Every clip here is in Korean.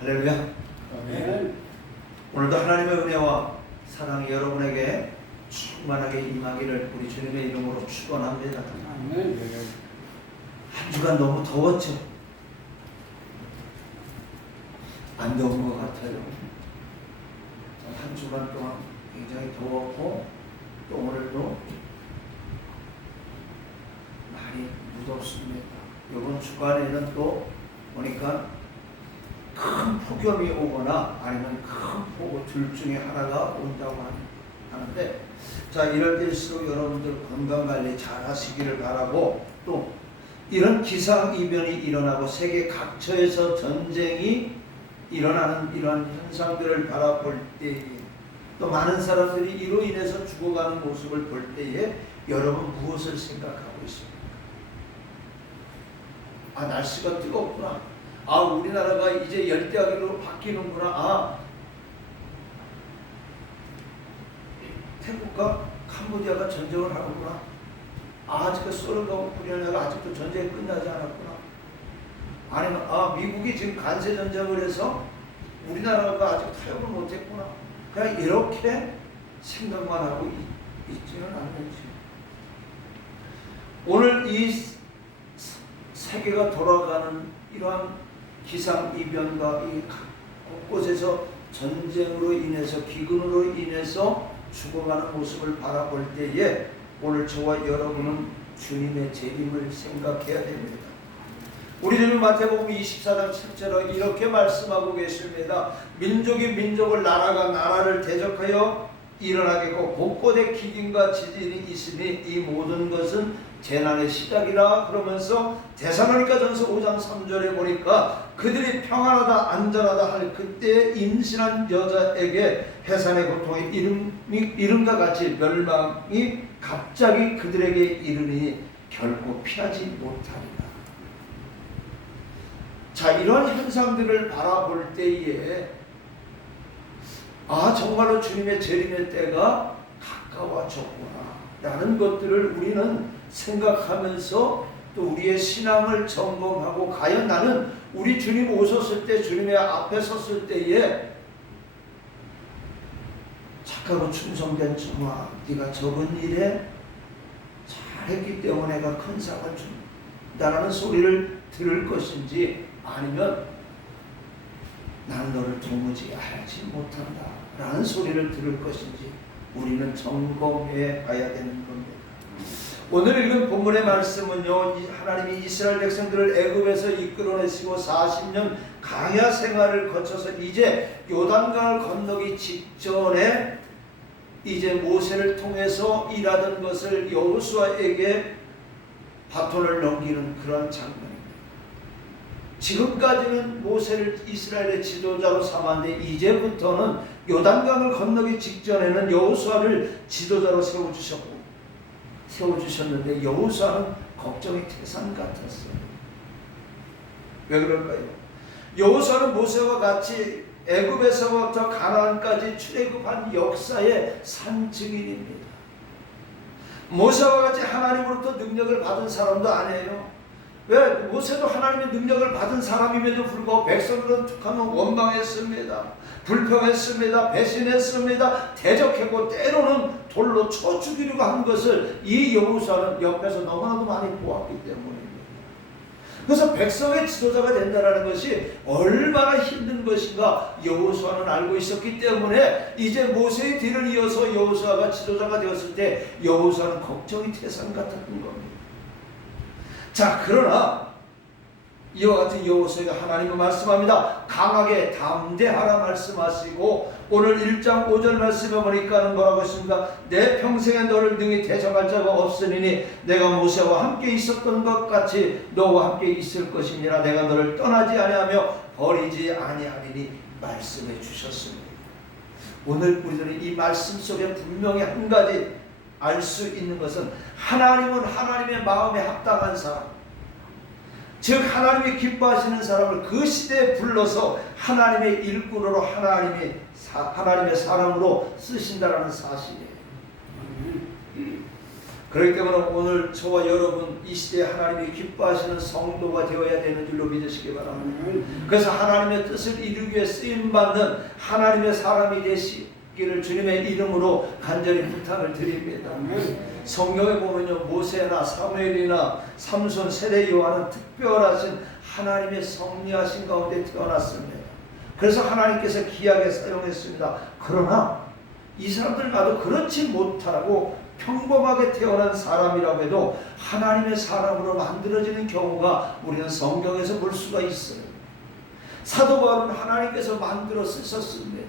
할렐루야. 아멘. 오늘도 하나님의 은혜와 사랑이 여러분에게 충만하게 임하기를 우리 주님의 이름으로 축원합니다. 아멘. 한 주간 너무 더웠죠? 안 더운 것 같아요. 한 주간 동안 굉장히 더웠고 또 오늘도 많이 무덥습니다. 이번 주간에는 또 보니까 큰 폭염이 오거나 아니면 큰 폭우 둘 중에 하나가 온다고 하는데, 자, 이럴 때일수록 여러분들 건강관리 잘 하시기를 바라고, 또 이런 기상이변이 일어나고 세계 각처에서 전쟁이 일어나는 이러한 현상들을 바라볼 때에, 또 많은 사람들이 이로 인해서 죽어가는 모습을 볼 때에 여러분 무엇을 생각하고 있습니까? 아, 날씨가 뜨겁구나. 아, 우리나라가 이제 열대야기로 바뀌는구나. 태국과 캄보디아가 전쟁을 하는구나. 아직도 소련과 우크라이나가 아직도 전쟁이 끝나지 않았구나. 아니면 미국이 지금 간세 전쟁을 해서 우리나라가 아직 타협을 못했구나. 그냥 이렇게 생각만 하고 있지는 않는지. 오늘 이 세계가 돌아가는 이러한 기상이변과 이 곳곳에서 전쟁으로 인해서 기근으로 인해서 죽어가는 모습을 바라볼 때에 오늘 저와 여러분은 주님의 재림을 생각해야 됩니다. 우리 주님 마태복음 24장 7절에 이렇게 말씀하고 계십니다. 민족이 민족을, 나라가 나라를 대적하여 일어나겠고 곳곳에 기근과 지진이 있으니 이 모든 것은 재난의 시작이라. 그러면서 데살로니가전서 5장 3절에 보니까 그들이 평안하다 안전하다 할 그때 임신한 여자에게 해산의 고통에 이름과 같이 멸망이 갑자기 그들에게 이르니 결코 피하지 못하리라. 자, 이런 현상들을 바라볼 때에 정말로 주님의 재림의 때가 가까워졌구나 라는 것들을 우리는 생각하면서 또 우리의 신앙을 점검하고, 과연 나는 우리 주님 오셨을 때, 주님의 앞에 섰을 때에 착하고 충성된 청아, 네가 적은 일에 잘했기 때문에 내가 큰 상을 준다라는 소리를 들을 것인지, 아니면 나는 너를 도무지 알지 못한다 라는 소리를 들을 것인지 우리는 점검해 봐야 되는 겁니다. 오늘 읽은 본문의 말씀은요, 하나님이 이스라엘 백성들을 애굽에서 이끌어내시고 40년 광야 생활을 거쳐서 이제 요단강을 건너기 직전에 이제 모세를 통해서 일하던 것을 여호수아에게 바톤을 넘기는 그런 장면입니다. 지금까지는 모세를 이스라엘의 지도자로 삼았는데 이제부터는 요단강을 건너기 직전에는 여호수아를 지도자로 세워주셨는데 여호수아는 걱정이 태산 같았어요. 왜 그럴까요? 여호수아는 모세와 같이 애굽에서부터 가나안까지 출애굽한 역사의 산증인입니다. 모세와 같이 하나님으로부터 능력을 받은 사람도 아니에요. 왜? 모세도 하나님의 능력을 받은 사람임에도 불구하고 백성들은 툭하면 원망했습니다. 불평했습니다. 배신했습니다. 대적했고 때로는 돌로 쳐 죽이려고 한 것을 이 여호수아는 옆에서 너무나도 많이 보았기 때문입니다. 그래서 백성의 지도자가 된다는 것이 얼마나 힘든 것인가 여호수아는 알고 있었기 때문에 이제 모세의 뒤를 이어서 여호수아가 지도자가 되었을 때 여호수아는 걱정이 태산 같았던 겁니다. 자, 그러나 이와 같은 여호수아가 하나님은 말씀합니다. 강하게 담대하라 말씀하시고, 오늘 1장 5절 말씀에 보니까는 뭐라고 했습니까? 내 평생에 너를 능히 대적할 자가 없으니 내가 모세와 함께 있었던 것 같이 너와 함께 있을 것이니라. 내가 너를 떠나지 아니하며 버리지 아니하리니 말씀해 주셨습니다. 오늘 우리들은 이 말씀 속에 분명히 한 가지 알 수 있는 것은, 하나님은 하나님의 마음에 합당한 사람, 즉 하나님이 기뻐하시는 사람을 그 시대에 불러서 하나님의 일꾼으로 하나님의 사람으로 쓰신다라는 사실이에요. 그렇기 때문에 오늘 저와 여러분 이 시대에 하나님이 기뻐하시는 성도가 되어야 되는 줄로 믿으시기 바랍니다. 그래서 하나님의 뜻을 이루기 위해 쓰임받는 하나님의 사람이 되시기를 주님의 이름으로 간절히 부탁을 드립니다. 성경에 보면요, 모세나 사무엘이나 삼손, 세례 요한은 특별하신 하나님의 섭리하신 가운데 태어났습니다. 그래서 하나님께서 귀하게 사용했습니다. 그러나 이 사람들마저 그렇지 못하고 평범하게 태어난 사람이라고 해도 하나님의 사람으로 만들어지는 경우가 우리는 성경에서 볼 수가 있어요. 사도 바울은 하나님께서 만들어 쓰셨습니다.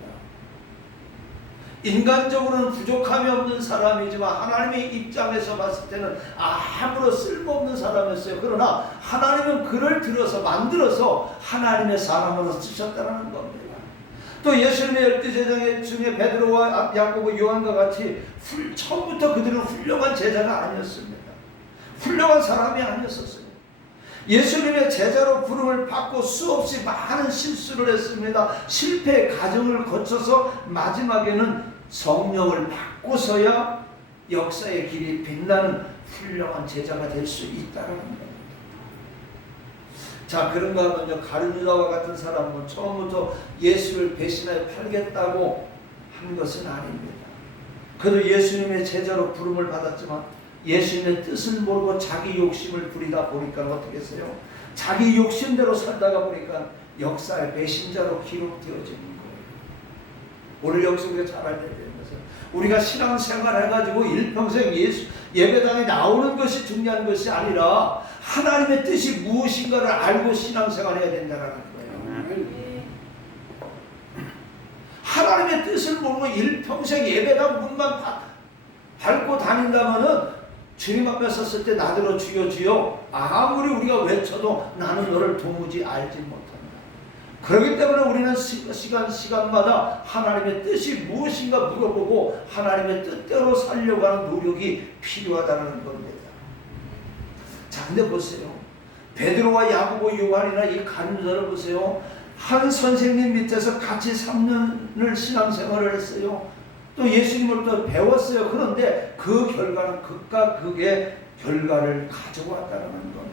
인간적으로는 부족함이 없는 사람이지만 하나님의 입장에서 봤을 때는 아무런 쓸모없는 사람이었어요. 그러나 하나님은 그를 들어서 만들어서 하나님의 사람으로 쓰셨다는 겁니다. 또 예수님의 12제자 중에 베드로와 야고보, 요한과 같이 처음부터 그들은 훌륭한 제자가 아니었습니다. 훌륭한 사람이 아니었었어요. 예수님의 제자로 부름을 받고 수없이 많은 실수를 했습니다. 실패의 과정을 거쳐서 마지막에는 성령을 받고서야 역사의 길이 빛나는 훌륭한 제자가 될 수 있다는 겁니다. 자, 그런가 하면요, 가룟 유다와 같은 사람은 처음부터 예수를 배신하여 팔겠다고 한 것은 아닙니다. 그래도 예수님의 제자로 부름을 받았지만 예수님의 뜻을 모르고 자기 욕심을 부리다 보니까 어떻게 했어요? 자기 욕심대로 살다가 보니까 역사의 배신자로 기록되어지는 거예요. 오늘 여기서 우리가 잘 알아야 되는 것은 우리가 신앙생활 해가지고 일평생 예배당에 나오는 것이 중요한 것이 아니라 하나님의 뜻이 무엇인가를 알고 신앙생활 해야 된다는 거예요. 하나님의 뜻을 모르고 일평생 예배당 문만 밟고 다닌다면은 주님 앞에 섰을 때 나더러 주여 주여 아무리 우리가 외쳐도 나는 너를 도무지 알지 못한다. 그렇기 때문에 우리는 시간마다 하나님의 뜻이 무엇인가 물어보고 하나님의 뜻대로 살려고 하는 노력이 필요하다는 겁니다. 자, 근데 보세요. 베드로와 야고보, 요한이나 이 가룟 유다를 보세요. 한 선생님 밑에서 같이 3년을 신앙생활을 했어요. 또 예수님을 또 배웠어요. 그런데 그 결과는 극과 극의 결과를 가져왔다는 겁니다.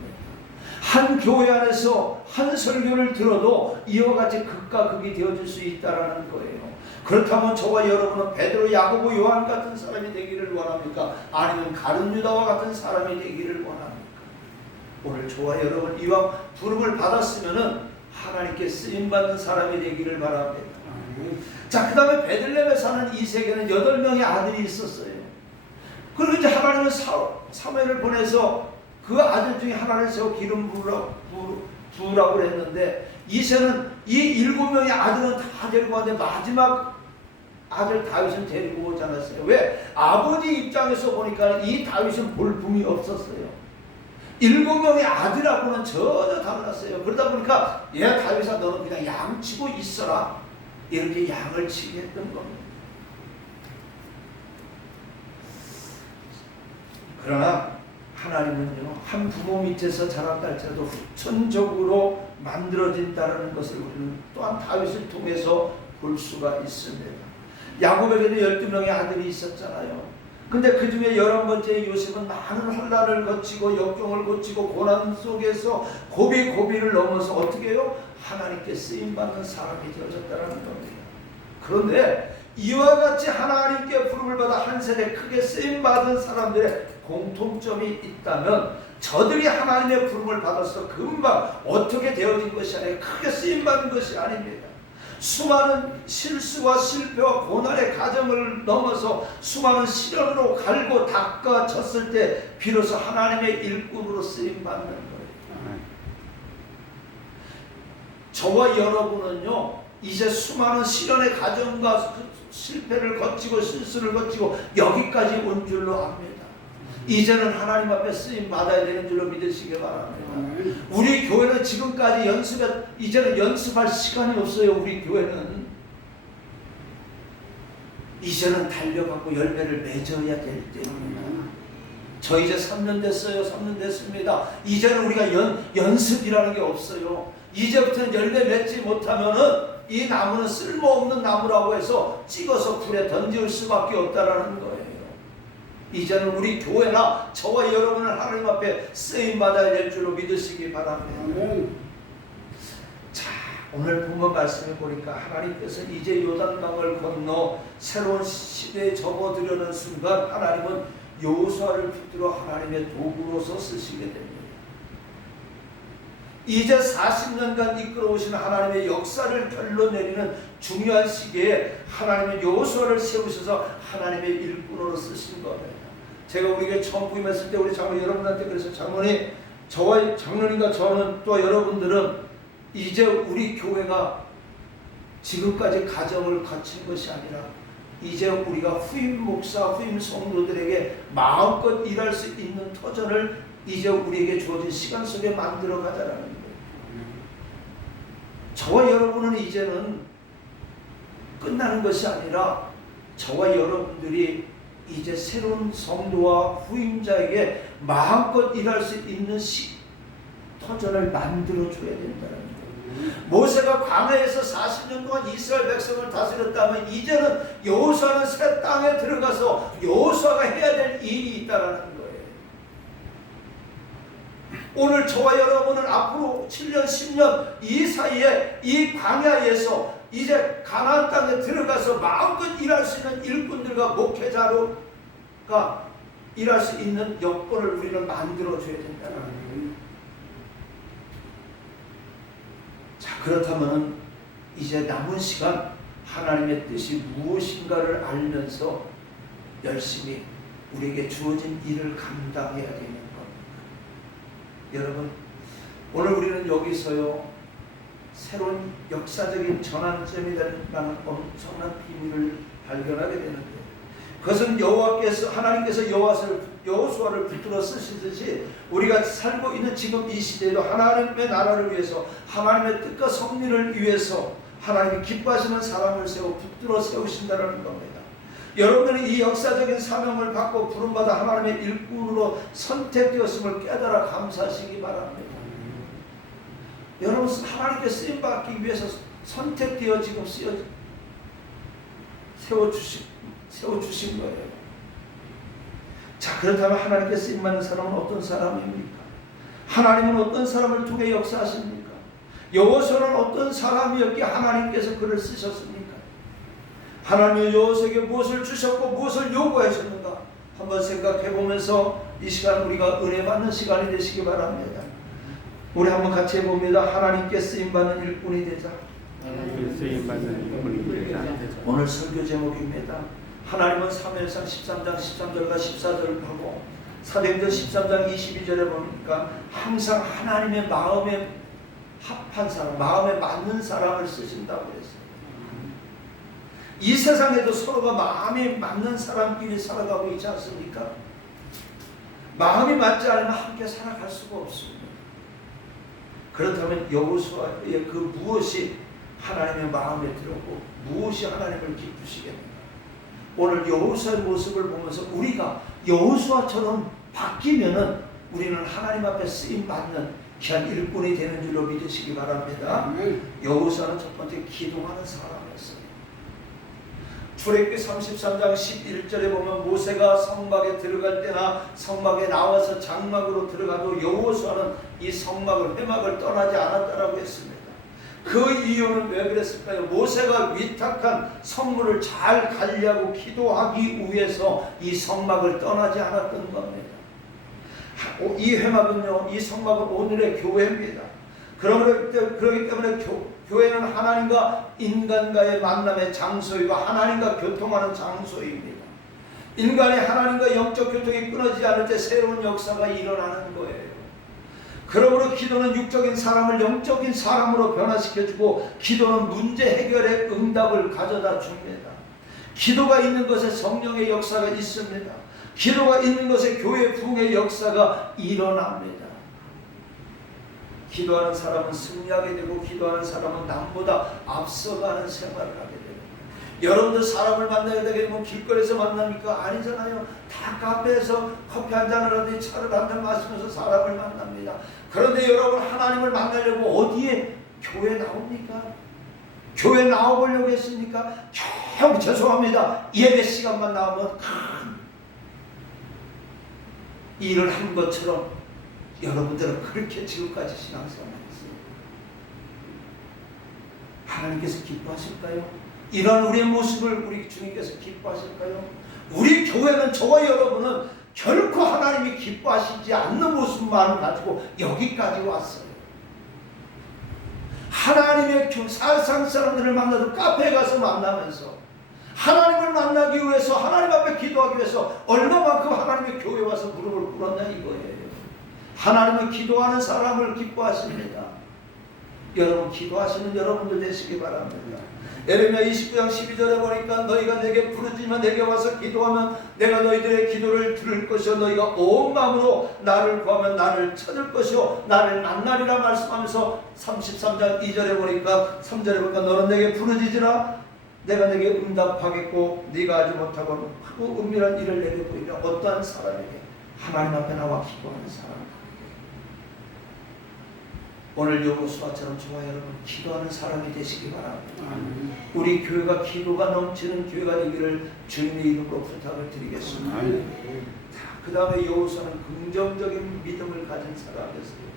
한 교회 안에서 한 설교를 들어도 이와 같이 극과 극이 되어질 수 있다는 거예요. 그렇다면 저와 여러분은 베드로, 야고보, 요한 같은 사람이 되기를 원합니까? 아니면 가룟 유다와 같은 사람이 되기를 원합니까? 오늘 저와 여러분 이왕 부름을 받았으면은 하나님께 쓰임받는 사람이 되기를 바랍니다. 자, 그 다음에 베들레헴에 사는 이세계는 8명의 아들이 있었어요. 그리고 이제 하나님은 사무엘을 보내서 그 아들 중에 하나를 세워 기름 부으라고 했는데 이세는 이 7명의 아들은 다 데리고 왔는데 마지막 아들 다윗은 데리고 오지 않았어요. 왜? 아버지 입장에서 보니까 이 다윗은 볼품이 없었어요. 7명의 아들하고는 전혀 달랐어요. 그러다 보니까 얘 다윗아 너는 그냥 양치고 있어라. 이렇게 양을 치게 했던 겁니다. 그러나 하나님은요, 한 부모 밑에서 자랐다 할지라도 후천적으로 만들어진다는 것을 우리는 또한 다윗을 통해서 볼 수가 있습니다. 야곱에게도 12명의 아들이 있었잖아요. 근데 그 중에 11번째 요셉은 많은 환난을 거치고 역경을 거치고 고난 속에서 고비를 넘어서 어떻게 해요? 하나님께 쓰임받는 사람이 되어졌다는 겁니다. 그런데 이와 같이 하나님께 부름을 받아 한 세대 크게 쓰임받은 사람들의 공통점이 있다면 저들이 하나님의 부름을 받아서 금방 어떻게 되어진 것이 아니라 크게 쓰임받은 것이 아닙니다. 수많은 실수와 실패와 고난의 과정을 넘어서 수많은 시련으로 갈고 닦아졌을 때 비로소 하나님의 일꾼으로 쓰임받는 거예요. 저와 여러분은요, 이제 수많은 시련의 과정과 실패를 거치고 실수를 거치고 여기까지 온 줄로 압니다. 이제는 하나님 앞에 쓰임 받아야 되는 줄로 믿으시기 바랍니다. 우리 교회는 지금까지 이제는 연습할 시간이 없어요. 우리 교회는 이제는 달려가고 열매를 맺어야 될 때입니다. 저 이제 3년 됐어요. 3년 됐습니다. 이제는 우리가 연습이라는 게 없어요. 이제부터는 열매 맺지 못하면은 이 나무는 쓸모없는 나무라고 해서 찍어서 불에 던질 수밖에 없다라는 거예요. 이제는 우리 교회나 저와 여러분을 하나님 앞에 쓰임받아야 될 줄로 믿으시기 바랍니다. 자, 오늘 본문 말씀을 보니까 하나님께서 이제 요단강을 건너 새로운 시대에 접어들려는 순간 하나님은 여호수아를 붙들어 하나님의 도구로서 쓰시게 됩니다. 이제 40년간 이끌어오신 하나님의 역사를 결론내리는 중요한 시기에 하나님은 여호수아를 세우셔서 하나님의 일꾼으로 쓰신 겁니다. 제가 우리 교회 처음 부임했을 때 우리 장로님 여러분한테 그래서 장로님, 저와 장로님과 저는 또 여러분들은 이제 우리 교회가 지금까지 가정을 거친 것이 아니라 이제 우리가 후임 목사, 후임 성도들에게 마음껏 일할 수 있는 터전을 이제 우리에게 주어진 시간 속에 만들어 가자라는 거예요. 저와 여러분은 이제는 끝나는 것이 아니라 저와 여러분들이 이제 새로운 성도와 후임자에게 마음껏 일할 수 있는 터전을 만들어 줘야 된다는 거예요. 모세가 광야에서 40년 동안 이스라엘 백성을 다스렸다면 이제는 여호수아는 새 땅에 들어가서 여호수아가 해야 될 일이 있다라는 거예요. 오늘 저와 여러분은 앞으로 7년, 10년 이 사이에 이 광야에서 이제 가나안 땅에 들어가서 마음껏 일할 수 있는 일꾼들과 목회자로가 일할 수 있는 여건을 우리는 만들어줘야 된다는 거예요. 자, 그렇다면 이제 남은 시간 하나님의 뜻이 무엇인가를 알면서 열심히 우리에게 주어진 일을 감당해야 되는 겁니다. 여러분, 오늘 우리는 여기서요 새로운 역사적인 전환점이라는 엄청난 비밀을 발견하게 되는데, 그것은 하나님께서 여호수아를 붙들어 쓰시듯이 우리가 살고 있는 지금 이 시대에도 하나님의 나라를 위해서, 하나님의 뜻과 섭리를 위해서 하나님이 기뻐하시는 사람을 붙들어 세우신다는 겁니다. 여러분들이 이 역사적인 사명을 받고 부름받아 하나님의 일꾼으로 선택되었음을 깨달아 감사하시기 바랍니다. 여러분, 하나님께 쓰임받기 위해서 선택되어 지금 세워주신 거예요. 자, 그렇다면 하나님께 쓰임받는 사람은 어떤 사람입니까? 하나님은 어떤 사람을 통해 역사하십니까? 여호수아는 어떤 사람이었기에 하나님께서 그를 쓰셨습니까? 하나님은 여호수아에게 무엇을 주셨고 무엇을 요구하셨는가 한번 생각해 보면서 이 시간 우리가 은혜 받는 시간이 되시기 바랍니다. 우리 한번 같이 해봅니다. 하나님께 쓰임받는 일꾼이 되자. 오늘 설교 제목입니다. 하나님은 사무엘상 13장 13절과 14절하고 사도행전 13장 22절에 보니까 항상 하나님의 마음에 합한 사람, 마음에 맞는 사람을 쓰신다고 했어요. 이 세상에도 서로가 마음이 맞는 사람끼리 살아가고 있지 않습니까? 마음이 맞지 않으면 함께 살아갈 수가 없습니다. 그렇다면 여호수아의 그 무엇이 하나님의 마음에 들었고 무엇이 하나님을 기쁘시겠는가? 오늘 여호수아의 모습을 보면서 우리가 여호수아처럼 바뀌면은 우리는 하나님 앞에 쓰임받는 귀한 일꾼이 되는 줄로 믿으시기 바랍니다. 여호수아는 첫 번째 기도하는 사람이었어요. 출애굽기 33장 11절에 보면 모세가 성막에 들어갈 때나 성막에 나와서 장막으로 들어가도 여호수아는 이 성막을, 회막을 떠나지 않았다라고 했습니다. 그 이유는 왜 그랬을까요? 모세가 위탁한 성물을 잘 관리하고 기도하기 위해서 이 성막을 떠나지 않았던 겁니다. 이 회막은요, 이 성막은 오늘의 교회입니다. 그렇기 때문에 교회는 하나님과 인간과의 만남의 장소이고 하나님과 교통하는 장소입니다. 인간이 하나님과 영적 교통이 끊어지지 않을 때 새로운 역사가 일어나는 거예요. 그러므로 기도는 육적인 사람을 영적인 사람으로 변화시켜주고 기도는 문제 해결의 응답을 가져다 줍니다. 기도가 있는 것에 성령의 역사가 있습니다. 기도가 있는 것에 교회 부흥의 역사가 일어납니다. 기도하는 사람은 승리하게 되고 기도하는 사람은 남보다 앞서가는 생활을 하게 됩니다. 여러분들 사람을 만나야 되겠면 길거리에서 만납니까? 아니잖아요. 다 카페에서 커피 한잔을 하든지 차를 한잔 마시면서 사람을 만납니다. 그런데 여러분 하나님을 만나려고 어디에 교회 나옵니까? 교회 나와보려고 했습니까? 겨우 죄송합니다. 예배 시간만 나오면 일을 한 것처럼 여러분들은 그렇게 지금까지 신앙생활을 했어요. 하나님께서 기뻐하실까요? 이런 우리의 모습을 우리 주님께서 기뻐하실까요? 우리 교회는, 저와 여러분은 결코 하나님이 기뻐하시지 않는 모습만 가지고 여기까지 왔어요. 하나님의 세상 사람들을 만나도 카페에 가서 만나면서 하나님을 만나기 위해서, 하나님 앞에 기도하기 위해서 얼마만큼 하나님의 교회에 와서 무릎을 꿇었냐 이거예요. 하나님은 기도하는 사람을 기뻐하십니다. 여러분, 기도하시는 여러분들 되시기 바랍니다. 예레미야 29장 12절에 보니까 너희가 내게 부르짖으면 내게 와서 기도하면 내가 너희들의 기도를 들을 것이요 너희가 온 마음으로 나를 구하면 나를 찾을 것이요 나를 만나리라 말씀하면서 33장 2절에 보니까 3절에 보니까 너는 내게 부르짖으라 내가 내게 응답하겠고 네가 하지 못하고 크고 은밀한 일을 내게 보이리라. 어떠한 사람에게? 하나님 앞에 나와 기도하는 사람. 오늘 여호수아처럼 저와 여러분 기도하는 사람이 되시기 바랍니다. 우리 교회가 기도가 넘치는 교회가 되기를 주님의 이름으로 부탁을 드리겠습니다. 그 다음에 여호수아는 긍정적인 믿음을 가진 사람이었어요.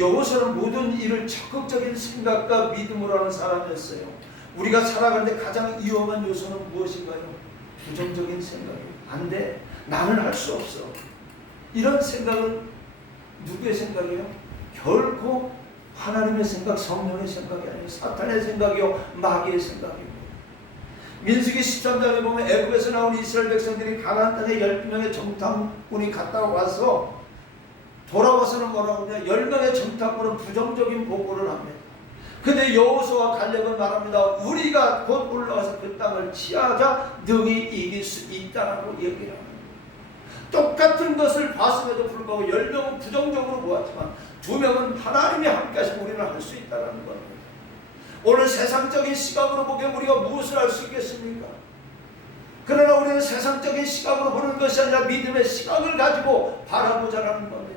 여호수아는 모든 일을 적극적인 생각과 믿음으로 하는 사람이었어요. 우리가 살아가는데 가장 위험한 요소는 무엇인가요? 부정적인 생각이에요. 안 돼. 나는 할 수 없어. 이런 생각은 누구의 생각이에요? 결코 하나님의 생각, 성령의 생각이 아니고 사탄의 생각이요 마귀의 생각입니다. 민수기 13장에 보면 애굽에서 나온 이스라엘 백성들이 가나안 땅에 12명의 정탐꾼이 갔다 와서 돌아와서는 뭐라고 하냐, 10명의 정탐꾼은 부정적인 보고를 합니다. 근데 여호수아와 갈렙은 말합니다. 우리가 곧 올라와서 그 땅을 취하자 능히 이길 수 있다라고 얘기를 합니다. 똑같은 것을 봤음에도 불구하고 10명은 부정적으로 보았지만 2명은 하나님이 함께 하시면 우리는 할 수 있다는 겁니다. 오늘 세상적인 시각으로 보기에 우리가 무엇을 할 수 있겠습니까? 그러나 우리는 세상적인 시각으로 보는 것이 아니라 믿음의 시각을 가지고 바라보자라는 겁니다.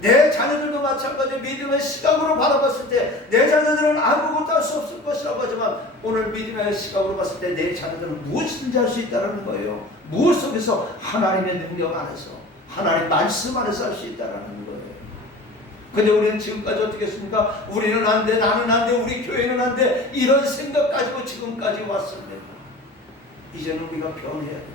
내 자녀들도 마찬가지로 믿음의 시각으로 바라봤을 때 내 자녀들은 아무것도 할 수 없을 것이라고 하지만 오늘 믿음의 시각으로 봤을 때 내 자녀들은 무엇이든지 할 수 있다는 거예요. 무엇 속에서? 하나님의 능력 안에서, 하나님 말씀 안에서 할 수 있다는 거예요. 근데 우리는 지금까지 어떻게 했습니까? 우리는 안 돼, 나는 안 돼, 우리 교회는 안 돼, 이런 생각 가지고 지금까지 왔습니다. 이제는 우리가 변해야 됩니다.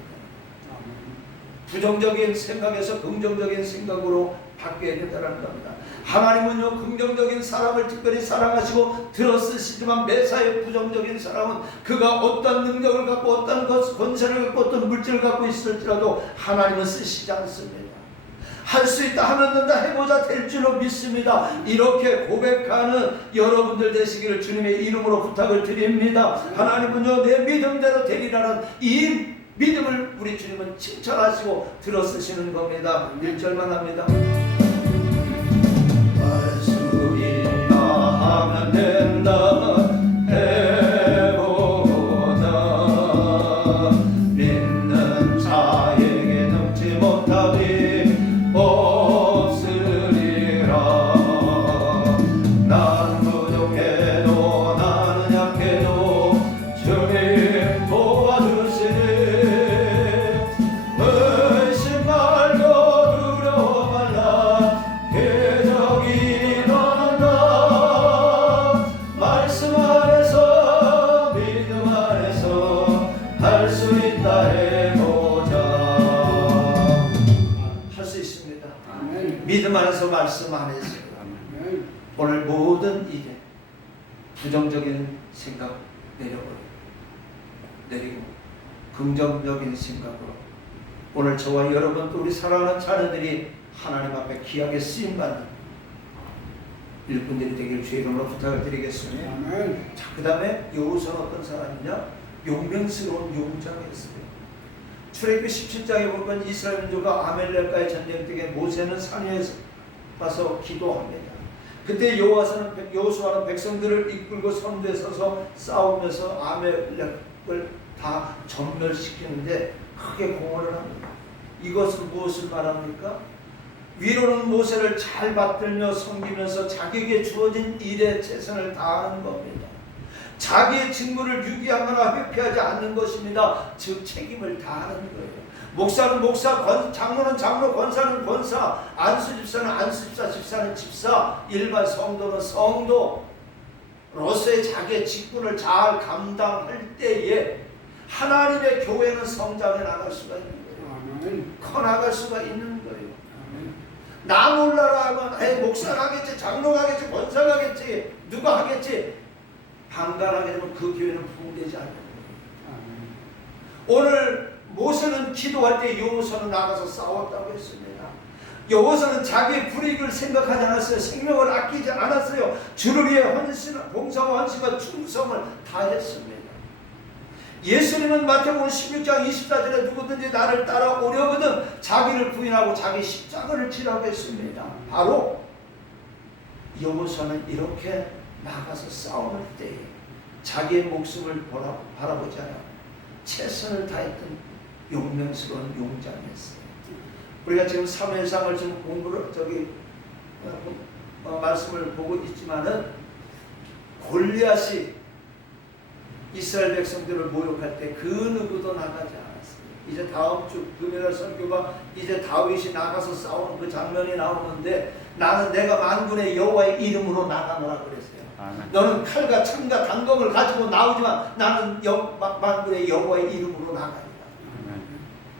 부정적인 생각에서 긍정적인 생각으로 바뀌어야 된다는 겁니다. 하나님은요 긍정적인 사람을 특별히 사랑하시고 들어쓰시지만 매사에 부정적인 사람은 그가 어떤 능력을 갖고 어떤 권세를 갖고 어떤 물질을 갖고 있을지라도 하나님은 쓰시지 않습니다. 할 수 있다 하면 된다, 해보자 될 줄로 믿습니다. 이렇게 고백하는 여러분들 되시기를 주님의 이름으로 부탁을 드립니다. 하나님은요 내 믿음대로 되리라는 이 믿음을 우리 주님은 칭찬하시고 들어쓰시는 겁니다. 1절만 합니다. 할 수 있다 하면 된다, 해보자 믿는 자에게 넘지 못함이 없으리라. 나는 부족해도 나는 약해도 주님 도와주시니 의심 말고 두려워 말라. 기적이 일어난다. 말씀 안에서 믿음 안에서 할 수 있다, 해보자. 할 수 있습니다. 믿음 안에서, 말씀 안에서. 오늘 모든 일에 부정적인 생각 내리고 긍정적인 생각으로 오늘 저와 여러분 또 우리 사랑하는 자녀들이 하나님 앞에 귀하게 쓰임받는 일꾼들이 되기를 주의 이름으로 부탁을 드리겠습니다. 자, 그 다음에 여호수아는 어떤 사람이냐? 용맹스러운 용장이었어요. 출애굽기 17장에 보면 이스라엘 민족과 아말렉과의 전쟁 때에 모세는 산 위에 가서 기도합니다. 그때 여호수아는 백성들을 이끌고 선두에 서서 싸우면서 아말렉을 다 전멸시키는데 크게 공헌을 합니다. 이것은 무엇을 말합니까? 위로는 모세를 잘 받들며 섬기면서 자기에게 주어진 일에 최선을 다하는 겁니다. 자기의 직무를 유기하거나 회피하지 않는 것입니다. 즉 책임을 다하는 거예요. 목사는 목사, 장로는 장로, 권사는 권사, 안수 집사는 안수 집사, 집사는 집사, 일반 성도는 성도로서의 자기의 직분을 잘 감당할 때에 하나님의 교회는 성장해 나갈 수가 있는 거예요. 커 나갈 수가 있는 거예요. 나 몰라라 하면 에이, 목사가 하겠지, 장로가 하겠지, 권사가 하겠지, 누가 하겠지. 방관하게 되면 그 교회는 부흥되지 않는 거예요. 오늘 모세는 기도할 때 여호수아는 나가서 싸웠다고 했습니다. 여호수아는 자기의 불이익을 생각하지 않았어요. 생명을 아끼지 않았어요. 주를 위해 봉사와 헌신과 충성을 다했습니다. 예수님은 마태복음 16장 24절에 누구든지 나를 따라오려거든 자기를 부인하고 자기 십자가를 지라고 했습니다. 바로 여호수아는 이렇게 나가서 싸울 때에 자기의 목숨을 바라보지 않아 최선을 다했던 용맹스러운 용장이었어요. 우리가 지금 사무엘상을 지금 말씀을 보고 있지만은 골리앗이 이스라엘 백성들을 모욕할 때 그 누구도 나가지 않았어요. 이제 다음 주 금요일 설교가 이제 다윗이 나가서 싸우는 그 장면이 나오는데 나는 내가 만군의 여호와의 이름으로 나가노라 그랬어요. 너는 칼과 창과 단검을 가지고 나오지만 나는 만군의 여호와의 이름으로 나가리라.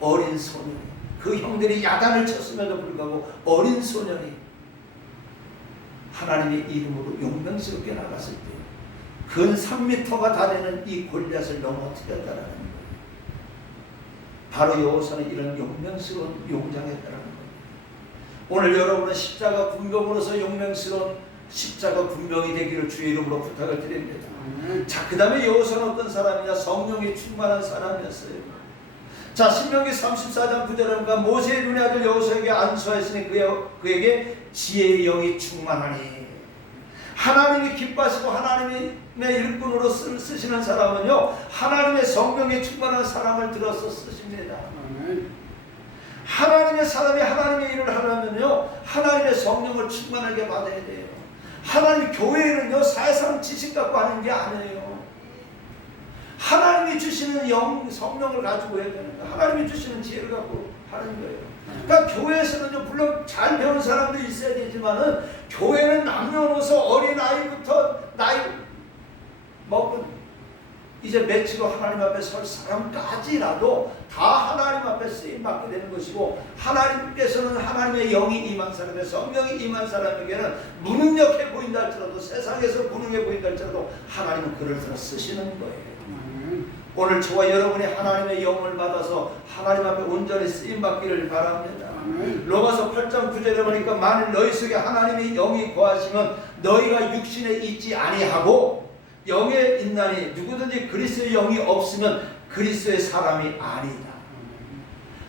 어린 소년이 그 형들이 야단을 쳤음에도 불구하고 어린 소년이 하나님의 이름으로 용맹스럽게 나갔을 때 근 3m가 다 되는 이 골리앗을 넘어뜨렸다라는 거예요. 바로 여호수아는 이런 용맹스러운 용장이었다라는 거예요. 오늘 여러분은 십자가 군병으로서 용맹스러운 십자가 군병이 되기를 주의 이름으로 부탁을 드립니다. 자, 그 다음에 여호수아는 어떤 사람이냐? 성령이 충만한 사람이었어요. 자, 신명기 34장 9절에 보니까 모세의 눈의 아들 여호수아에게 안수하였으니 그에게 지혜의 영이 충만하니. 하나님이 기뻐하시고 하나님의 일꾼으로 쓰시는 사람은요, 하나님의 성령에 충만한 사람을 들어서 쓰십니다. 하나님의 사람이 하나님의 일을 하려면요, 하나님의 성령을 충만하게 받아야 돼요. 하나님 교회는요, 사회상 지식 갖고 하는 게 아니에요. 하나님이 주시는 성령을 가지고 해야 되는 거예요. 하나님이 주시는 지혜를 갖고 하는 거예요. 그러니까 교회에서는요, 물론 잘 배운 사람도 있어야 되지만은 교회는 남녀노소 어린아이부터 나이 먹은 이제 매치로 하나님 앞에 설 사람까지라도 다 하나님 앞에 쓰임받게 되는 것이고, 하나님께서는 하나님의 영이 임한 사람에, 성령이 임한 사람에게는 무능력해 보인다 할지라도, 세상에서 무능해 보인다 할지라도 하나님은 그를 들어 쓰시는 거예요. 오늘 저와 여러분이 하나님의 영을 받아서 하나님 앞에 온전히 쓰임받기를 바랍니다. 로마서 8장 9절에 보니까 만일 너희 속에 하나님의 영이 거하시면 너희가 육신에 있지 아니하고 영에 있나니 누구든지 그리스도의 영이 없으면 그리스도의 사람이 아니다.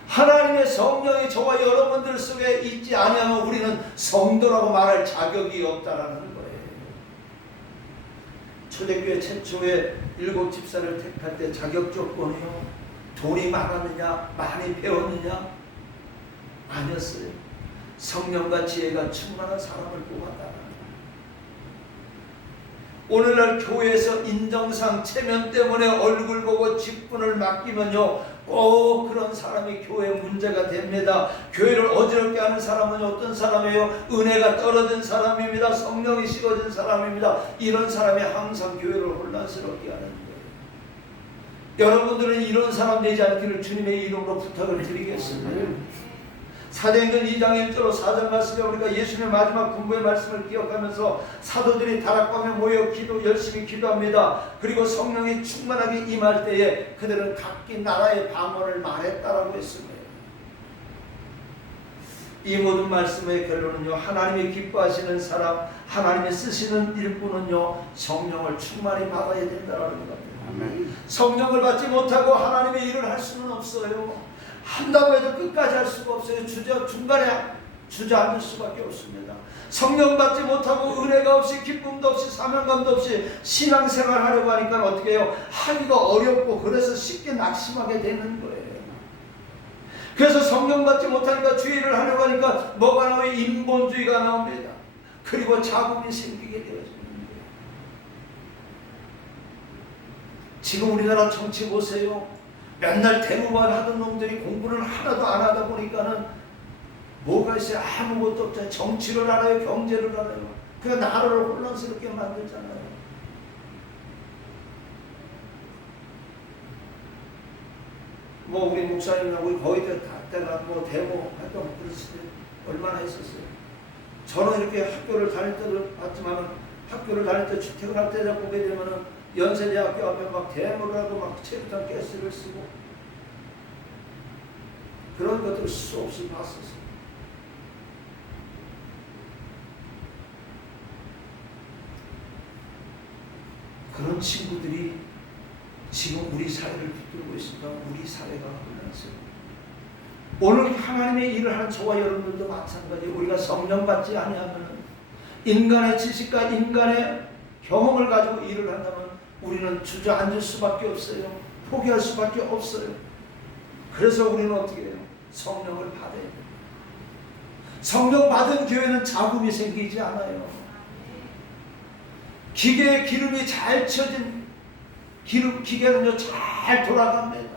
하나님의 성령이 저와 여러분들 속에 있지 아니하면 우리는 성도라고 말할 자격이 없다라는 거예요. 초대교회 최초의 7 집사를 택할 때 자격 조건이요, 돈이 많았느냐, 많이 배웠느냐, 아니었어요. 성령과 지혜가 충만한 사람을 뽑았다. 오늘날 교회에서 인정상 체면 때문에 얼굴 보고 직분을 맡기면요, 꼭 그런 사람이 교회에 문제가 됩니다. 교회를 어지럽게 하는 사람은 어떤 사람이에요? 은혜가 떨어진 사람입니다. 성령이 식어진 사람입니다. 이런 사람이 항상 교회를 혼란스럽게 하는 거예요. 여러분들은 이런 사람 되지 않기를 주님의 이름으로 부탁을 드리겠습니다. 사도행전 2장 1절로 4절 말씀에 우리가 예수님의 마지막 군부의 말씀을 기억하면서 사도들이 다락방에 모여 열심히 기도합니다. 그리고 성령이 충만하게 임할 때에 그들은 각기 나라의 방언을 말했다라고 했습니다. 이 모든 말씀의 결론은요, 하나님이 기뻐하시는 사람, 하나님이 쓰시는 일꾼은요, 성령을 충만히 받아야 된다는 겁니다. 성령을 받지 못하고 하나님의 일을 할 수는 없어요. 한다고 해도 끝까지 할 수가 없어요. 중간에 주저앉을 수밖에 없습니다. 성령 받지 못하고 은혜가 없이 기쁨도 없이 사명감도 없이 신앙생활 하려고 하니까 어떻게 해요? 하기가 어렵고 그래서 쉽게 낙심하게 되는 거예요. 그래서 성령 받지 못하니까 주의를 하려고 하니까 뭐가 나와요? 인본주의가 나옵니다. 그리고 자국이 생기게 되어집니다. 지금 우리나라 정치 보세요. 맨날 대무만 하던 놈들이 공부를 하나도 안 하다 보니까는 뭐가 있어요? 아무것도 없잖아요. 정치를 알아요, 경제를 알아요. 그냥 나라를 혼란스럽게 만들잖아요. 뭐 우리 목사님이나 우리 거의 때가 뭐 대모 활동 그랬을 때 얼마나 했었어요. 저는 이렇게 학교를 다닐 때도 봤지만 학교를 다닐 때 출퇴근할 때 보게 되면은 연세대학교 앞에 막 대모를 하고 막 체육관 가스를 쓰고 그런 것들을 수없이 봤었어요. 그런 친구들이 지금 우리 사회를 붙들고 있습니다. 우리 사회가 혼란스러워요. 오늘 하나님의 일을 하는 저와 여러분들도 마찬가지예요. 우리가 성령 받지 아니하면 인간의 지식과 인간의 경험을 가지고 일을 한다면 우리는 주저앉을 수밖에 없어요. 포기할 수밖에 없어요. 그래서 우리는 어떻게 해요? 성령을 받아야 돼요. 성령 받은 교회는 잡음이 생기지 않아요. 기계에 기름이 잘 쳐진 기계는요 잘 돌아갑니다.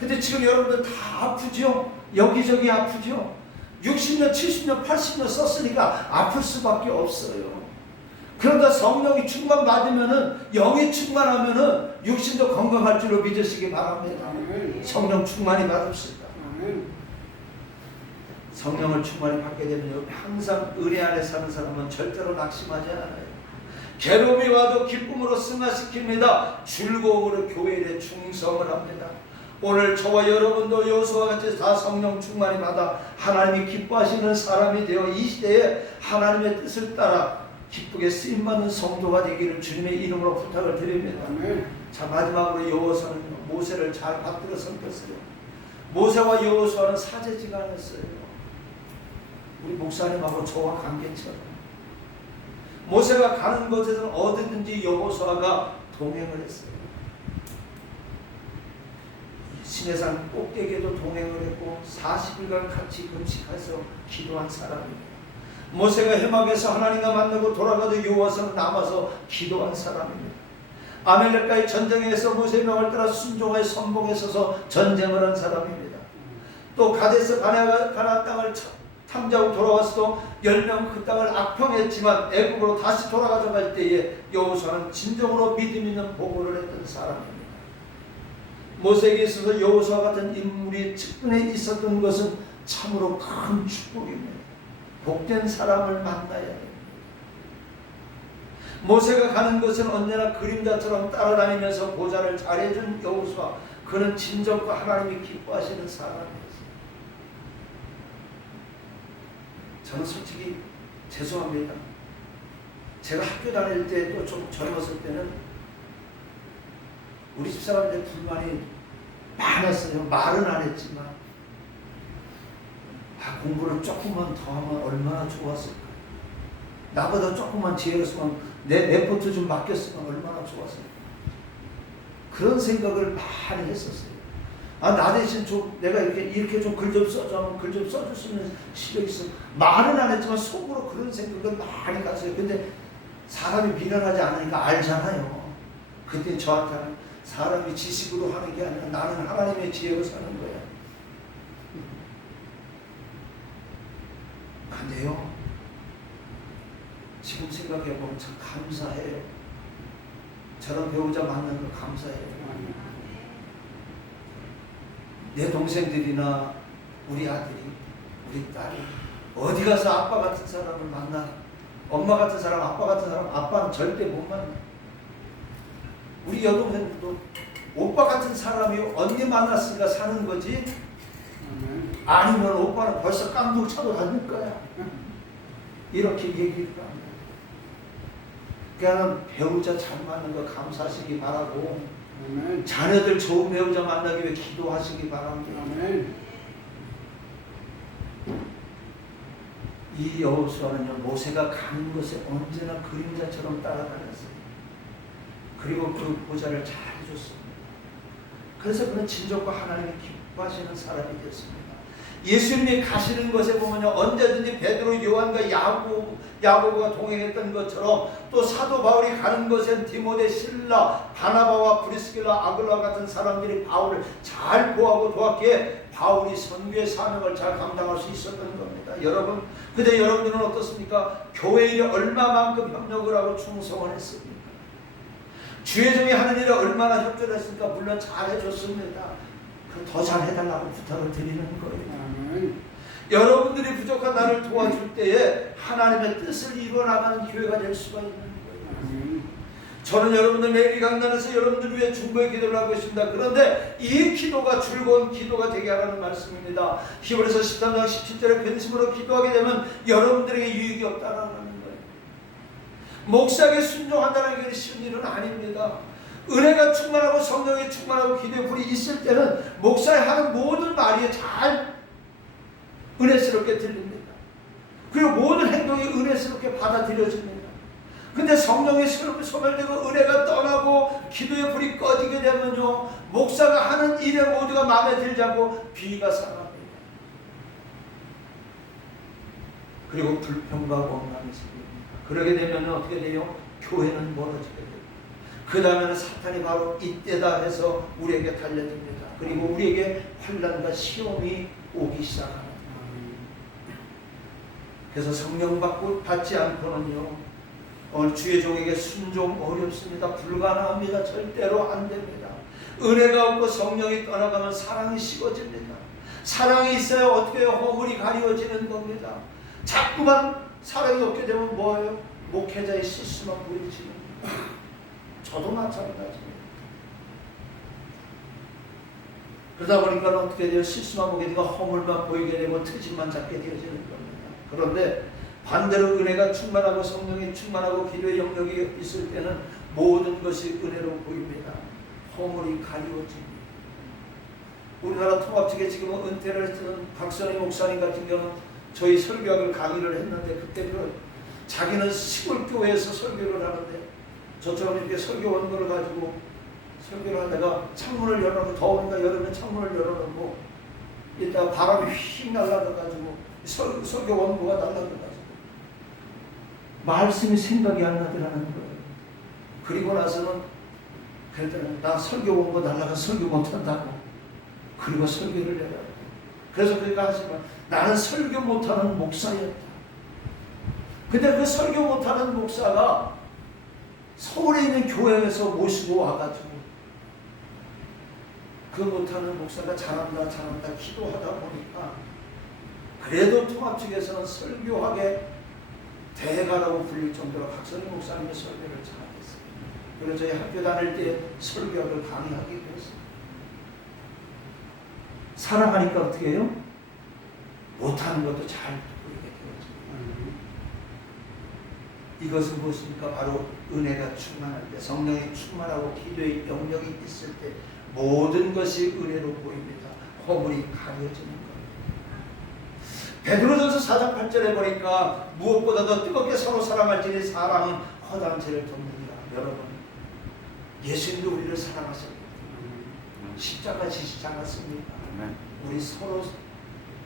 근데 지금 여러분들 다 아프죠? 여기저기 아프죠? 60년, 70년, 80년 썼으니까 아플 수밖에 없어요. 그러다 성령이 충만받으면은, 영이 충만하면은 육신도 건강할 줄로 믿으시기 바랍니다. 성령 충만히 받읍시다. 성령을 충만히 받게 되면 항상 은혜 안에 사는 사람은 절대로 낙심하지 않아요. 괴로움이 와도 기쁨으로 승화시킵니다. 즐거움으로 교회에 대해 충성을 합니다. 오늘 저와 여러분도 여호수아와 같이 다 성령 충만히 받아 하나님이 기뻐하시는 사람이 되어 이 시대에 하나님의 뜻을 따라 기쁘게 쓰임받는 성도가 되기를 주님의 이름으로 부탁을 드립니다. 자, 마지막으로 여호수아는 모세를 잘 받들어 섬겼어요. 모세와 여호수아는 사제지간했어요. 우리 목사님하고 저와 관계처럼 모세가 가는 곳에서는 어디든지 여호수아가 동행을 했어요. 시내산 꼭대기에도 동행을 했고 40일간 같이 금식해서 기도한 사람입니다. 모세가 해막에서 하나님과 만나고 돌아가도 여호수아는 남아서 기도한 사람입니다. 아멜렉과의 전쟁에서 모세의 명을 따라 순종하여 선봉에 서서 전쟁을 한 사람입니다. 또 가데스 바네아 땅을 탐지하고 돌아와서도 10명 그 땅을 악평했지만 애국으로 다시 돌아가져갈 때에 여호수아는 진정으로 믿음 있는 보고를 했던 사람입니다. 모세에게 있어서 여호수아 같은 인물이 측근에 있었던 것은 참으로 큰 축복입니다. 복된 사람을 만나야 됩니다. 모세가 가는 것은 언제나 그림자처럼 따라다니면서 보좌를 잘해준 여호수아, 그는 진정과 하나님이 기뻐하시는 사람이었어요. 저는 솔직히 죄송합니다. 제가 학교 다닐 때 또 좀 젊었을 때는 우리 집사람들 불만이 많았어요. 말은 안 했지만 공부를 조금만 더 하면 얼마나 좋았을까. 나보다 조금만 지혜였으면 내 레포트 좀 맡겼으면 얼마나 좋았을까. 그런 생각을 많이 했었어요. 나 대신 좀 내가 이렇게 좀 글 좀 써줘 하면 글 좀 써줄 수 있는 실력이 있어. 말은 안 했지만 속으로 그런 생각을 많이 갔어요. 근데 사람이 미련하지 않으니까 알잖아요. 그때 저한테는 사람이 지식으로 하는 게 아니라 나는 하나님의 지혜로 사는 거야. 근데요, 지금 생각해보면 참 감사해요. 저런 배우자 만나는 거 감사해요. 내 동생들이나 우리 아들이, 우리 딸이 어디 가서 아빠 같은 사람을 만나, 엄마 같은 사람, 아빠 같은 사람, 아빠는 절대 못 만나. 우리 여동생들도 오빠 같은 사람이 언니 만났으니까 사는 거지, 아니면 오빠는 벌써 깜짝 차고 다닐 거야. 이렇게 얘기를 합니다. 그러니까 배우자 잘 맞는 거 감사하시기 바라고, 자녀들 좋은 배우자 만나기 위해 기도하시기 바랍니다. 이 여호수아는요, 모세가 가는 곳에 언제나 그림자처럼 따라다녔어요. 그리고 그 보좌를 잘 해줬습니다. 그래서 그는 진정과 하나님이 기뻐하시는 사람이 됐습니다. 예수님이 가시는 것에 보면요, 언제든지 베드로, 요한과 야고보가 동행했던 것처럼 또 사도 바울이 가는 것엔 디모데, 실라, 바나바와 브리스길라, 아굴라 같은 사람들이 바울을 잘 보호하고 도왔기에 바울이 선교의 사명을 잘 감당할 수 있었던 겁니다. 여러분, 근데 여러분들은 어떻습니까? 교회 일에 얼마만큼 협력을 하고 충성을 했습니까? 주의 종이 하는 일에 얼마나 협조를 했습니까? 물론 잘해줬습니다. 더 잘해달라고 부탁을 드리는 거예요. 여러분들이 부족한 나를 도와줄 때에 하나님의 뜻을 이루어나가는 기회가 될 수가 있는 거예요. 저는 여러분들 매일 강단에서 여러분들 위해 중보의 기도를 하고 있습니다. 그런데 이 기도가 즐거운 기도가 되게 하라는 말씀입니다. 히브리서 13장 17절에 근심으로 기도하게 되면 여러분들에게 유익이 없다라는 거예요. 목사에게 순종한다는 게 쉬운 일은 아닙니다. 은혜가 충만하고 성령이 충만하고 기도의 불이 있을 때는 목사의 하는 모든 말이 잘 은혜스럽게 들립니다. 그리고 모든 행동이 은혜스럽게 받아들여집니다. 근데 성령이 소멸되고 은혜가 떠나고 기도의 불이 꺼지게 되면요, 목사가 하는 일에 모두가 마음에 들지 않고 비위가 상합니다. 그리고 불평과 원망이 생깁니다. 그러게 되면 어떻게 돼요? 교회는 멀어지게 돼요. 그 다음에는 사탄이 바로 이때다 해서 우리에게 달려듭니다. 그리고 우리에게 환난과 시험이 오기 시작합니다. 그래서 성령 받지 않고는요, 주의 종에게 순종 어렵습니다. 불가능합니다. 절대로 안 됩니다. 은혜가 없고 성령이 떠나가면 사랑이 식어집니다. 사랑이 있어야 어떻게 해요? 허물이 가리워지는 겁니다. 자꾸만 사랑이 없게 되면 뭐예요? 목회자의 실수만 보이지는 거예요. 저도 마찬가지입니다. 그러다 보니까 어떻게 돼요? 실수만 보게 되고 허물만 보이게 되고 트집만 잡게 되어지는 겁니다. 그런데 반대로 은혜가 충만하고 성령이 충만하고 기도의 영역이 있을 때는 모든 것이 은혜로 보입니다. 허물이 가리워집니다. 우리나라 통합측에 지금 은퇴를 했던 박선희 목사님 같은 경우는 저희 설교학을 강의를 했는데, 그때 자기는 시골 교회에서 설교를 하는데 저처럼 이렇게 설교 원고를 가지고 설교를 하다가 창문을 열어놓고, 더우니까 여름에 창문을 열어놓고 이따 바람이 휙 날아가가지고 설교 원고가 날아가가지고 말씀이 생각이 안 나더라는 거예요. 그리고 나서는 그랬더니 나 설교 원고 날아가 설교 못한다고. 그리고 설교를 해요. 그래서 그러니까 하지만 나는 설교 못하는 목사였다. 근데 그 설교 못하는 목사가 서울에 있는 교회에서 모시고 와가지고 그 못하는 목사가 잘한다 기도하다 보니까 그래도 통합 측에서는 설교학의 대가라고 불릴 정도로 박선희 목사님의 설교를 잘했어요. 그래서 저희 학교 다닐 때 설교학을 강의하기도 했어요. 사랑하니까 어떻게 해요? 못하는 것도 잘 보이게 되어집니다. 이것은 무엇입니까? 바로 은혜가 충만할 때, 성령이 충만하고 기도의 영역이 있을 때 모든 것이 은혜로 보입니다. 허물이 가려지는 겁니다. 베드로전서 4장 8절에 보니까 무엇보다도 뜨겁게 서로 사랑할지니 사랑은 허다한 죄를 돕느니라. 여러분, 예수님도 우리를 사랑하셨기 때문에 십자가 지시지 않았습니까? 우리 서로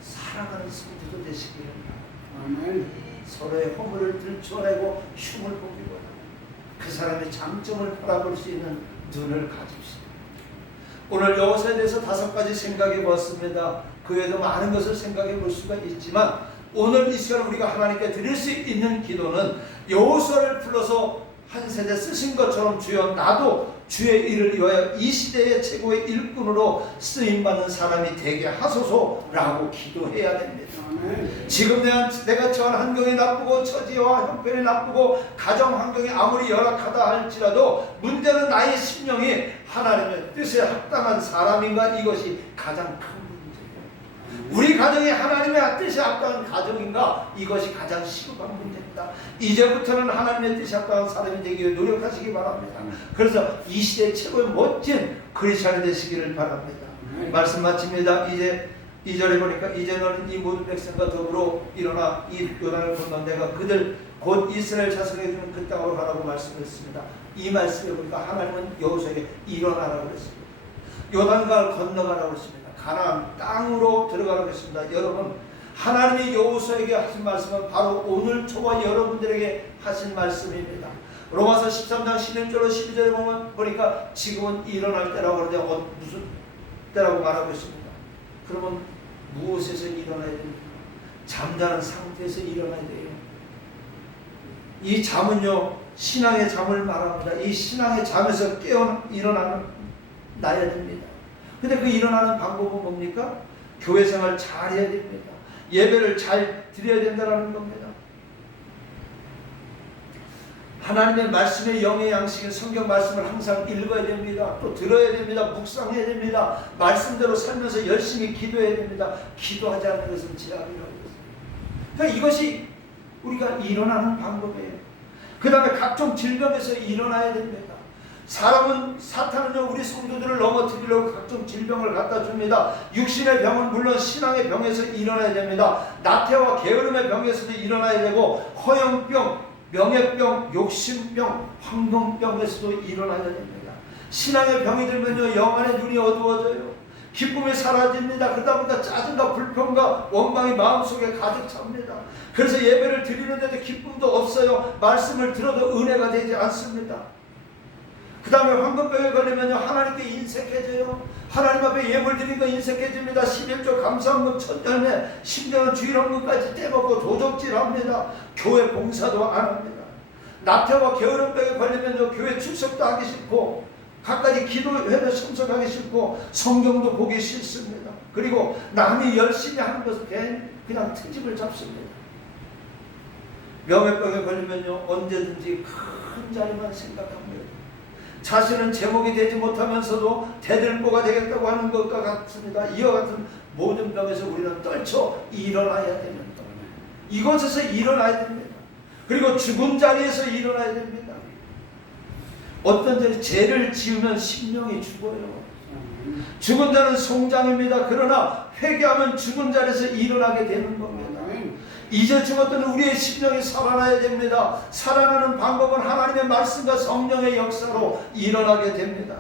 사랑하는 성도도 되시기를 바랍니다. 서로의 허물을 들춰내고 흉을 보기보다 그 사람의 장점을 바라볼 수 있는 눈을 가집시다. 오늘 여호수아에 대해서 5가지 생각해 보았습니다. 그 외에도 많은 것을 생각해 볼 수가 있지만 오늘 이 시간 우리가 하나님께 드릴 수 있는 기도는 여호수아를 불러서 한 세대 쓰신 것처럼 주여 나도 주의 일을 위하여 이 시대의 최고의 일꾼으로 쓰임받는 사람이 되게 하소서라고 기도해야 됩니다. 지금 내가 처한 환경이 나쁘고 처지와 형편이 나쁘고 가정 환경이 아무리 열악하다 할지라도 문제는 나의 심령이 하나님의 뜻에 합당한 사람인가, 이것이 가장 큰 문제예요. 우리 가정이 하나님의 뜻에 합당한 가정인가, 이것이 가장 시급한 문제입니다. 이제부터는 하나님의 뜻에 합당한 사람이 되기 위해 노력하시기 바랍니다. 그래서 이 시대의 최고의 멋진 크리스찬이 되시기를 바랍니다. 말씀 마칩니다. 이제 2절에 보니까 이제 너는 이 모든 백성과 더불어 일어나 이 요단을 건너 내가 그들 곧 이스라엘 자손에게 주는 그 땅으로 가라고 말씀했습니다. 이 말씀에 보니까 하나님은 여호수아에게 일어나라고 했습니다. 요단강을 건너가라고 했습니다. 가나안 땅으로 들어가라고 했습니다. 여러분, 하나님이 여호수아에게 하신 말씀은 바로 오늘 저와 여러분들에게 하신 말씀입니다. 로마서 13장 11절로 12절에 보니까 지금은 일어날 때라고 하는데 무슨 때라고 말하고 있습니다. 그러면 무엇에서 일어나야 됩니까? 잠자는 상태에서 일어나야 돼요. 이 잠은요, 신앙의 잠을 말합니다. 이 신앙의 잠에서 일어나야 됩니다. 근데 그 일어나는 방법은 뭡니까? 교회 생활 잘 해야 됩니다. 예배를 잘 드려야 된다는 겁니다. 하나님의 말씀의 영의 양식인 성경 말씀을 항상 읽어야 됩니다. 또 들어야 됩니다. 묵상해야 됩니다. 말씀대로 살면서 열심히 기도해야 됩니다. 기도하지 않는 것은 지각이라고 했습니다. 그러니까 이것이 우리가 일어나는 방법이에요. 그 다음에 각종 질병에서 일어나야 됩니다. 사탄은요, 우리 성도들을 넘어뜨리려고 각종 질병을 갖다 줍니다. 육신의 병은 물론 신앙의 병에서 일어나야 됩니다. 나태와 게으름의 병에서도 일어나야 되고, 허영병, 명예병, 욕심병, 황동병에서도 일어나야 됩니다. 신앙의 병이 들면요, 영안의 눈이 어두워져요. 기쁨이 사라집니다. 그러다 보니까 짜증과 불평과 원망이 마음속에 가득 찹니다. 그래서 예배를 드리는데도 기쁨도 없어요. 말씀을 들어도 은혜가 되지 않습니다. 그 다음에 황금병에 걸리면요, 하나님께 인색해져요. 하나님 앞에 예물 드리는 거 인색해집니다. 11조 감사헌금 천열매, 심지어는 주일헌금까지 떼먹고 도적질합니다. 교회 봉사도 안 합니다. 나태와 게으름병에 걸리면요, 교회 출석도 하기 싫고, 각가지 기도회도 참석하기 싫고, 성경도 보기 싫습니다. 그리고 남이 열심히 하는 것을 그냥 트집을 잡습니다. 명예병에 걸리면요, 언제든지 큰 자리만 생각합니다. 자신은 제목이 되지 못하면서도 대들보가 되겠다고 하는 것과 같습니다. 이와 같은 모든 병에서 우리는 떨쳐 일어나야 됩니다. 이곳에서 일어나야 됩니다. 그리고 죽은 자리에서 일어나야 됩니다. 어떤 자리, 죄를 지으면 심령이 죽어요. 죽은 자는 송장입니다. 그러나 회개하면 죽은 자리에서 일어나게 되는 겁니다. 이제 죽었던 우리의 심령이 살아나야 됩니다. 살아나는 방법은 하나님의 말씀과 성령의 역사로 일어나게 됩니다.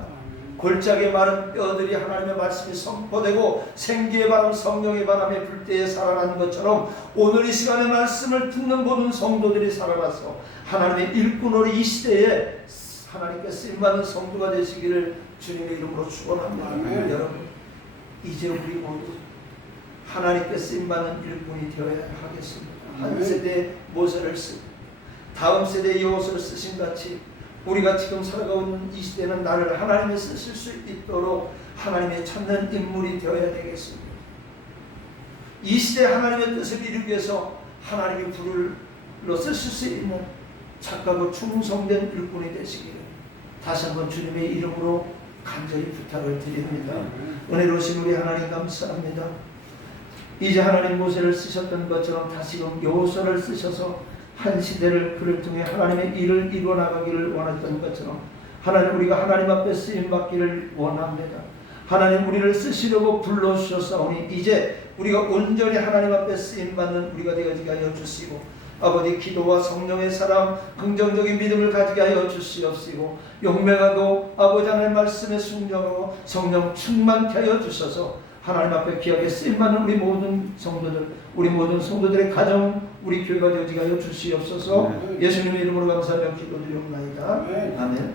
골짜기에 마른 뼈들이 하나님의 말씀이 선포되고 생기의 바람, 성령의 바람에 불 때에 살아나는 것처럼 오늘 이 시간의 말씀을 듣는 모든 성도들이 살아나서 하나님의 일꾼으로 이 시대에 하나님께 쓰임받는 성도가 되시기를 주님의 이름으로 축원합니다. 여러분, 이제 우리 모두 하나님께 쓰임받는 일꾼이 되어야 하겠습니다. 한 세대 모세를 쓰고 다음 세대 여호수아를 쓰신 같이 우리가 지금 살아가고 있는 이 시대는 나를 하나님이 쓰실 수 있도록 하나님의 찾는 인물이 되어야 되겠습니다. 이 시대에 하나님의 뜻을 이루기 위해서 하나님이 불로 쓰실 수 있는 착하고 충성된 일꾼이 되시기를 다시 한번 주님의 이름으로 간절히 부탁을 드립니다. 은혜로우신 우리 하나님 감사합니다. 이제 하나님 모세를 쓰셨던 것처럼 다시금 여호수아를 쓰셔서 한 시대를 그를 통해 하나님의 일을 이루어 나가기를 원했던 것처럼 하나님, 우리가 하나님 앞에 쓰임받기를 원합니다. 하나님, 우리를 쓰시려고 불러주셨사오니 이제 우리가 온전히 하나님 앞에 쓰임받는 우리가 되어지게 하여 주시고, 아버지, 기도와 성령의 사랑, 긍정적인 믿음을 가지게 하여 주시옵시고, 용맹하고 아버지 하나님 말씀에 순종하고 성령 충만케 하여 주셔서 하나님 앞에 귀하게 쓰임받는 우리 모든 성도들, 우리 모든 성도들의 가정, 우리 교회가 되어지게 하여 주시옵소서. 예수님의 이름으로 감사하며 기도드리옵나이다. 아멘.